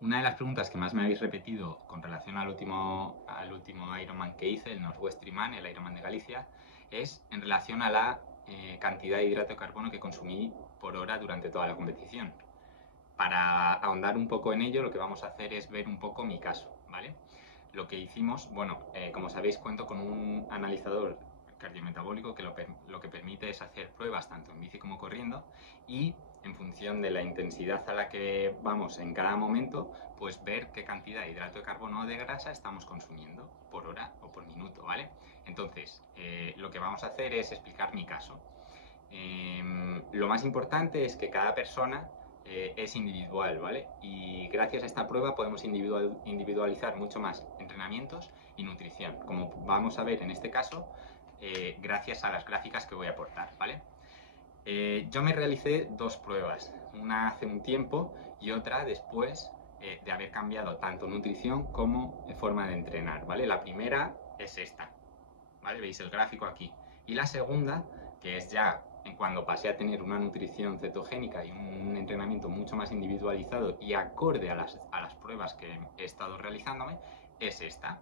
Una de las preguntas que más me habéis repetido con relación al último Ironman que hice, el Northwest Triman, el Ironman de Galicia, es en relación a la cantidad de hidrato de carbono que consumí por hora durante toda la competición. Para ahondar un poco en ello, lo que vamos a hacer es ver un poco mi caso, ¿vale? Lo que hicimos, bueno, como sabéis, cuento con un analizador cardiometabólico que lo que permite es hacer pruebas tanto en bici como corriendo y en función de la intensidad a la que vamos en cada momento, pues ver qué cantidad de hidrato de carbono o de grasa estamos consumiendo por hora o por minuto, ¿vale? Entonces, lo que vamos a hacer es explicar mi caso. Lo más importante es que cada persona es individual, ¿vale? Y gracias a esta prueba podemos individualizar mucho más entrenamientos y nutrición, como vamos a ver en este caso, gracias a las gráficas que voy a aportar, ¿vale? Yo me realicé dos pruebas, una hace un tiempo y otra después de haber cambiado tanto nutrición como forma de entrenar, ¿vale? La primera es esta, ¿vale? Veis el gráfico aquí. Y la segunda, que es ya en cuando pasé a tener una nutrición cetogénica y un entrenamiento mucho más individualizado y acorde a las pruebas que he estado realizándome, es esta,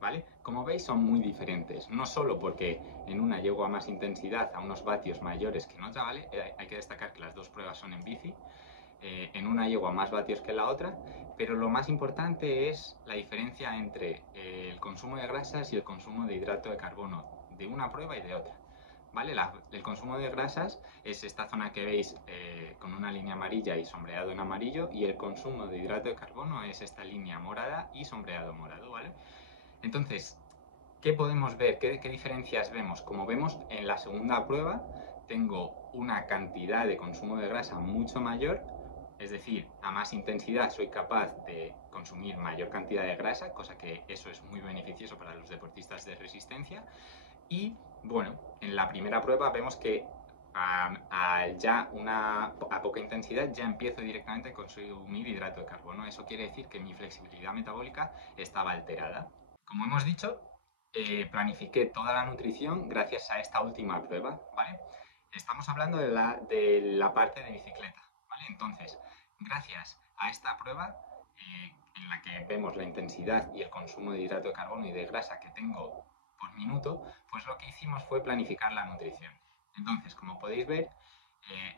¿vale? Como veis son muy diferentes, no solo porque en una llego a más intensidad, a unos vatios mayores que en otra, ¿vale? Hay que destacar que las dos pruebas son en bici, en una llego a más vatios que en la otra, pero lo más importante es la diferencia entre el consumo de grasas y el consumo de hidrato de carbono de una prueba y de otra. ¿Vale? El consumo de grasas es esta zona que veis con una línea amarilla y sombreado en amarillo, y el consumo de hidrato de carbono es esta línea morada y sombreado morado, ¿vale? Entonces, ¿qué podemos ver? ¿Qué diferencias vemos? Como vemos en la segunda prueba, tengo una cantidad de consumo de grasa mucho mayor, es decir, a más intensidad soy capaz de consumir mayor cantidad de grasa, cosa que eso es muy beneficioso para los deportistas de resistencia. Y bueno, en la primera prueba vemos que a poca intensidad ya empiezo directamente a consumir hidrato de carbono. Eso quiere decir que mi flexibilidad metabólica estaba alterada. Como hemos dicho, planifiqué toda la nutrición gracias a esta última prueba, ¿vale? Estamos hablando de la parte de bicicleta, ¿vale? Entonces, gracias a esta prueba, en la que vemos la intensidad y el consumo de hidrato de carbono y de grasa que tengo por minuto, pues lo que hicimos fue planificar la nutrición. Entonces, como podéis ver,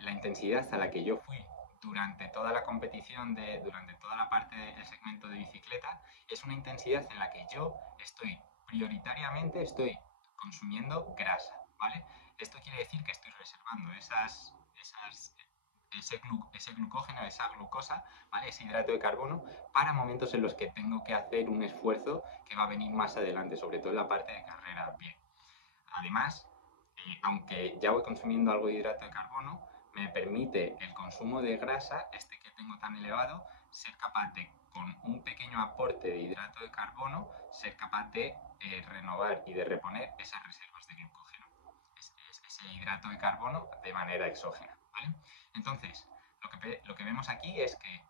la intensidad a la que yo fui durante toda la competición, durante toda la parte del segmento de bicicleta, es una intensidad en la que yo prioritariamente estoy consumiendo grasa, ¿vale? Esto quiere decir que estoy reservando ese glucógeno, esa glucosa, ¿vale? Ese hidrato de carbono para momentos en los que tengo que hacer un esfuerzo que va a venir más adelante, sobre todo en la parte de carrera a pie. Además, aunque ya voy consumiendo algo de hidrato de carbono, me permite el consumo de grasa, este que tengo tan elevado, ser capaz de, con un pequeño aporte de hidrato de carbono, ser capaz de renovar y de reponer esas reservas de glucógeno, ese hidrato de carbono de manera exógena, ¿vale? Entonces, lo que vemos aquí es que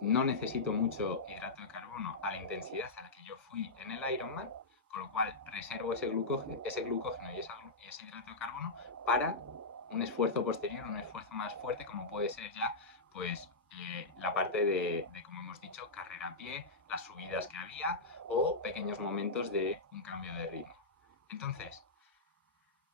no necesito mucho hidrato de carbono a la intensidad a la que yo fui en el Ironman, con lo cual reservo ese glucógeno y ese hidrato de carbono para un esfuerzo posterior, un esfuerzo más fuerte, como puede ser ya pues la parte de, como hemos dicho, carrera a pie, las subidas que había o pequeños momentos de un cambio de ritmo. Entonces,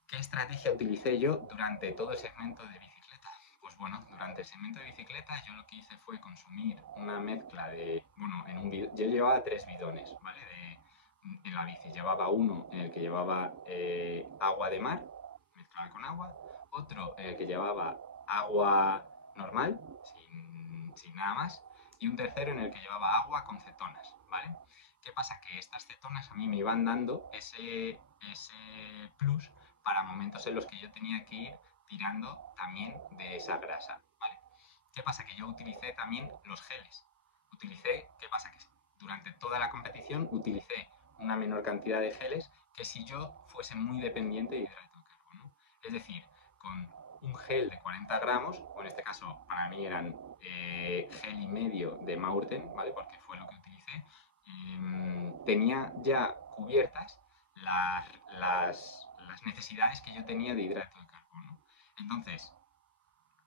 ¿qué estrategia utilicé yo durante todo el segmento de bicicleta? Pues bueno, durante el segmento de bicicleta yo lo que hice fue consumir una mezcla de, bueno, yo llevaba tres bidones, ¿vale? En la bici llevaba uno en el que llevaba agua de mar mezclada con agua, otro en el que llevaba agua normal, sin nada más, y un tercero en el que llevaba agua con cetonas, ¿vale? ¿Qué pasa? Que estas cetonas a mí me iban dando ese plus para momentos en los que yo tenía que ir tirando también de esa grasa, ¿vale? ¿Qué pasa? Que yo utilicé también los geles. ¿Qué pasa? Que durante toda la competición utilicé una menor cantidad de geles que si yo fuese muy dependiente de hidrato de carbono. Es decir, con un gel de 40 gramos, o en este caso para mí eran gel y medio de Maurten, ¿vale? Porque fue lo que utilicé, tenía ya cubiertas las necesidades que yo tenía de hidrato de carbono. Entonces,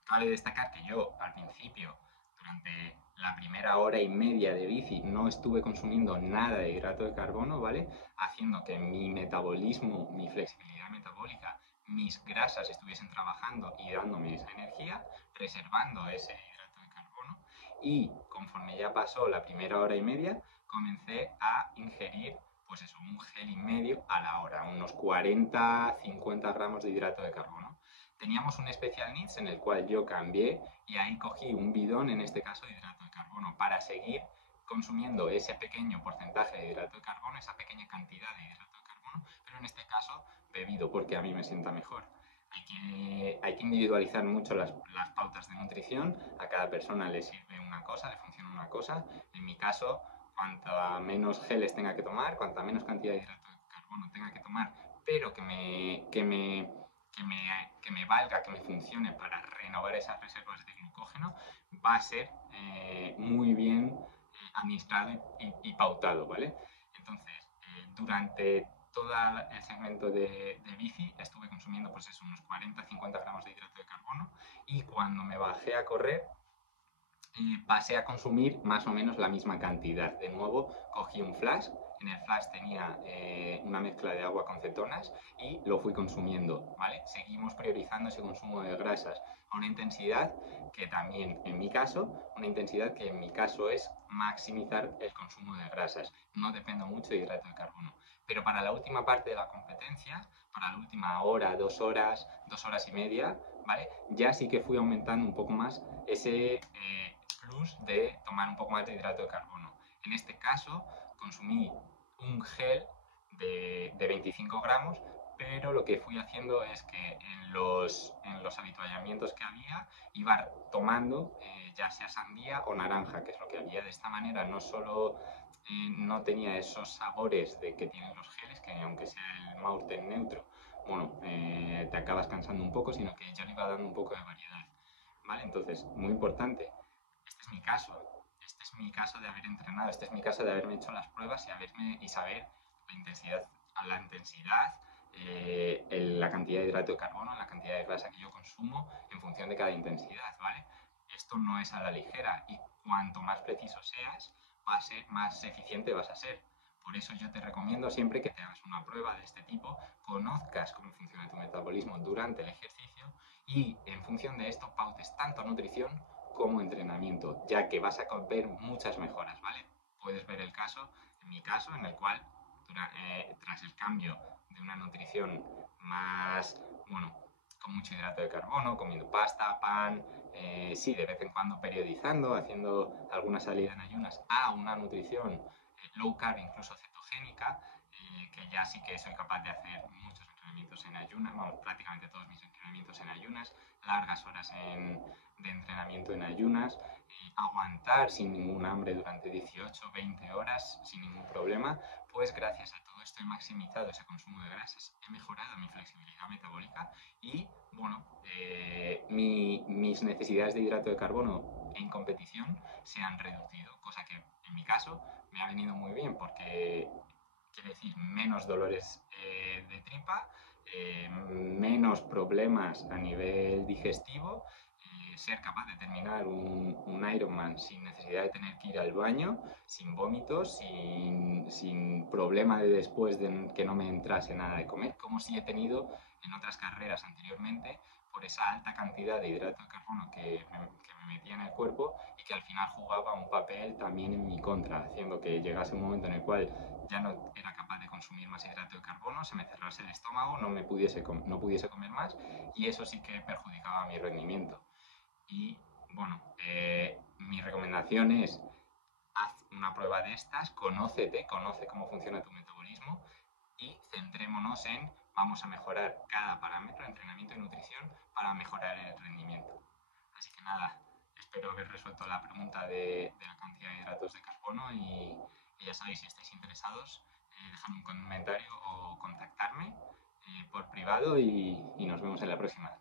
cabe destacar que yo al principio, durante la primera hora y media de bici no estuve consumiendo nada de hidrato de carbono, ¿vale? Haciendo que mi metabolismo, mi flexibilidad metabólica, mis grasas estuviesen trabajando y dándome esa energía, preservando ese hidrato de carbono. Y conforme ya pasó la primera hora y media, comencé a ingerir, pues eso, un gel y medio a la hora, unos 40-50 gramos de hidrato de carbono. Teníamos un Special Needs en el cual yo cambié y ahí cogí un bidón, en este caso de hidrato de carbono, para seguir consumiendo ese pequeño porcentaje de hidrato de carbono, esa pequeña cantidad de hidrato de carbono, pero en este caso bebido porque a mí me sienta mejor. Hay que individualizar mucho las pautas de nutrición, a cada persona le sirve una cosa, le funciona una cosa. En mi caso, cuanta menos geles tenga que tomar, cuanta menos cantidad de hidrato de carbono tenga que tomar, pero que me valga, que me funcione para renovar esas reservas de glucógeno, va a ser muy bien administrado y pautado, ¿vale? Entonces, durante todo el segmento de bici estuve consumiendo pues eso, unos 40-50 gramos de hidrato de carbono y cuando me bajé a correr pasé a consumir más o menos la misma cantidad. De nuevo, cogí un flash, en el flash tenía una mezcla de agua con cetonas y lo fui consumiendo, ¿vale? Seguimos priorizando ese consumo de grasas a una intensidad que también, en mi caso, una intensidad que en mi caso es maximizar el consumo de grasas. No dependo mucho de hidrato de carbono. Pero para la última parte de la competencia, para la última hora, 2 horas, 2 horas y media, ¿vale? Ya sí que fui aumentando un poco más ese plus de tomar un poco más de hidrato de carbono. En este caso, consumí un gel de 25 gramos, pero lo que fui haciendo es que en los habituallamientos que había iba tomando ya sea sandía o naranja, que es lo que había. De esta manera no solo no tenía esos sabores de que tienen los geles, que aunque sea el Maurten neutro, bueno, te acabas cansando un poco, sino que ya le iba dando un poco de variedad. ¿Vale? Entonces, muy importante, este es mi caso, este es mi caso de haber entrenado, este es mi caso de haberme hecho las pruebas y saber la intensidad, la cantidad de hidrato de carbono, la cantidad de grasa que yo consumo en función de cada intensidad, ¿vale? Esto no es a la ligera y cuanto más preciso seas, más eficiente vas a ser. Por eso yo te recomiendo siempre que te hagas una prueba de este tipo, conozcas cómo funciona tu metabolismo durante el ejercicio y en función de esto pautes tanto nutrición como entrenamiento, ya que vas a ver muchas mejoras, ¿vale? Puedes ver el caso, en mi caso, en el cual tras el cambio de una nutrición más, bueno, con mucho hidrato de carbono, comiendo pasta, pan, sí, de vez en cuando periodizando, haciendo alguna salida en ayunas, a una nutrición low carb, incluso cetogénica, que ya sí que soy capaz de hacer muchos entrenamientos en ayunas, vamos, prácticamente todos mis entrenamientos en ayunas, largas horas de entrenamiento en ayunas, aguantar sin ningún hambre durante 18, 20 horas sin ningún problema, pues gracias a todo esto he maximizado ese consumo de grasas, he mejorado mi flexibilidad metabólica y, bueno, mis necesidades de hidrato de carbono en competición se han reducido, cosa que en mi caso me ha venido muy bien porque quiere decir menos dolores de tripa, menos problemas a nivel digestivo, ser capaz de terminar un Ironman sin necesidad de tener que ir al baño, sin vómitos, sin problema de después de que no me entrase nada de comer, como si he tenido en otras carreras anteriormente por esa alta cantidad de hidrato de carbono que me metía en el cuerpo y que al final jugaba un papel también en mi contra, haciendo que llegase un momento en el cual ya no era capaz de consumir más hidrato de carbono, se me cerrase el estómago, no pudiese comer más y eso sí que perjudicaba mi rendimiento. Y bueno, mi recomendación es haz una prueba de estas, conoce cómo funciona tu metabolismo y centrémonos en vamos a mejorar cada parámetro, entrenamiento y nutrición para mejorar el rendimiento. Así que nada, espero haber resuelto la pregunta de la cantidad de hidratos de carbono y ya sabéis, si estáis interesados, dejadme un comentario o contactarme por privado y nos vemos en la próxima.